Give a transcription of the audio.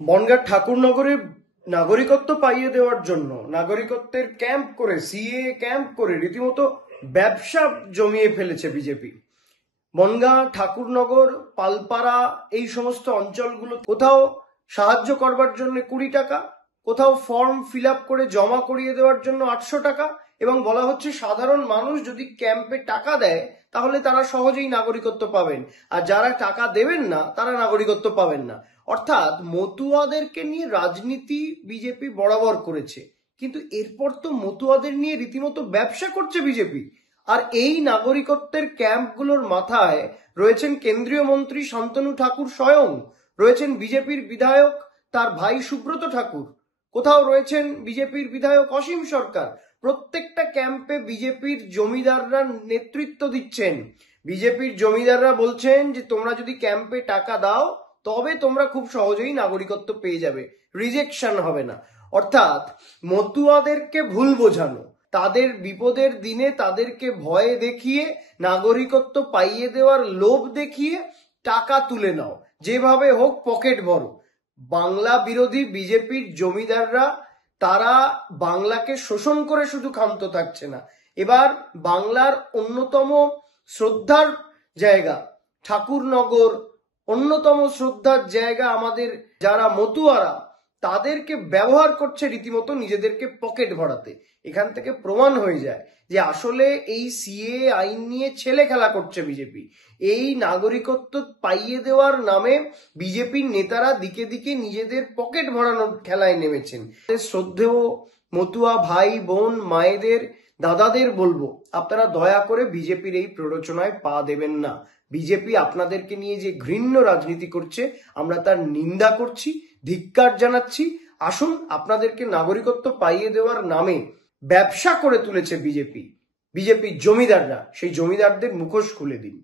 বনগাঁর ঠাকুরনগরে নাগরিকত্ব পাইয়ে দেওয়ার জন্য নাগরিকত্বের ক্যাম্প করে, সিএ ক্যাম্প করে রীতিমতো ব্যবসা জমিয়ে ফেলেছে বিজেপি। বনগাঁ, ঠাকুরনগর, পালপাড়া এই সমস্ত অঞ্চলগুলো কোথাও সাহায্য করবার জন্য 20 টাকা, কোথাও ফর্ম ফিল আপ করে জমা করিয়ে দেওয়ার জন্য 800 টাকা, এবং বলা হচ্ছে সাধারণ মানুষ যদি ক্যাম্পে টাকা দেয় তাহলে তারা সহজেই নাগরিকত্ব পাবেন, আর যারা টাকা দেবেন না তারা নাগরিকত্ব পাবেন না। অর্থাৎ মতুয়াদেরকে নিয়ে রাজনীতি বিজেপি বরাবর করেছে, কিন্তু এরপর তো মতুয়াদের নিয়ে রীতিমতো ব্যবসা করছে বিজেপি। আর এই নাগরিকত্বের ক্যাম্পগুলোর মাথায় রয়েছেন কেন্দ্রীয় মন্ত্রী শান্তনু ঠাকুর স্বয়ং, রয়েছেন বিজেপির বিধায়ক তার ভাই সুব্রত ঠাকুর, কোথাও রয়েছেন বিজেপির বিধায়ক অসীম সরকার। প্রত্যেকটা ক্যাম্পে বিজেপির জমিদাররা নেতৃত্ব দিচ্ছেন। বিজেপির জমিদাররা বলছেন যে তোমরা যদি ক্যাম্পে টাকা দাও তবে তোমরা খুব সহজেই নাগরিকত্ব পেয়ে যাবে, রিজেকশন হবে না। অর্থাৎ মতুয়াদেরকে ভুল বোঝানো, তাদের বিপদের দিনে তাদেরকে ভয়ে দেখিয়ে নাগরিকত্ব পাইয়ে দেওয়ার লোভ দেখিয়ে টাকা তুলে নাও, যেভাবে হোক পকেট ভরো। বাংলা বিরোধী বিজেপির জমিদাররা তারা বাংলাকে শোষণ করে শুধু ক্ষান্ত থাকছে না, এবার বাংলার অন্যতম শ্রদ্ধার জায়গা ঠাকুরনগর, অন্যতম শ্রদ্ধার জায়গা আমাদের যারা মতুয়ারা, তাদেরকে ব্যবহার করছে রীতিমতো নিজেদেরকে পকেট ভরাতে। এখান থেকে প্রমাণ হয়ে যায় যে আসলে এই সিএ আইন নিয়ে ছেলে খেলা করছে বিজেপি। এই নাগরিকত্ব পাইয়ে দেওয়ার নামে বিজেপির নেতারা দিকে দিকে নিজেদের পকেট ভরানোর খেলায় নেমেছেন। শ্রদ্ধেয় মতুয়া ভাই বোন মায়েদের দাদাদের বলবো, আপনারা দয়া করে বিজেপির এই প্ররোচনায় পা দেবেন না। বিজেপি আপনাদেরকে নিয়ে যে ঘৃণ্য রাজনীতি করছে আমরা তার নিন্দা করছি, ধিক্কার জানাচ্ছি। আসুন, আপনাদেরকে নাগরিকত্ব পাইয়ে দেওয়ার নামে ব্যবসা করে তুলেছে বিজেপির জমিদাররা, সেই জমিদারদের মুখোশ খুলে দিন।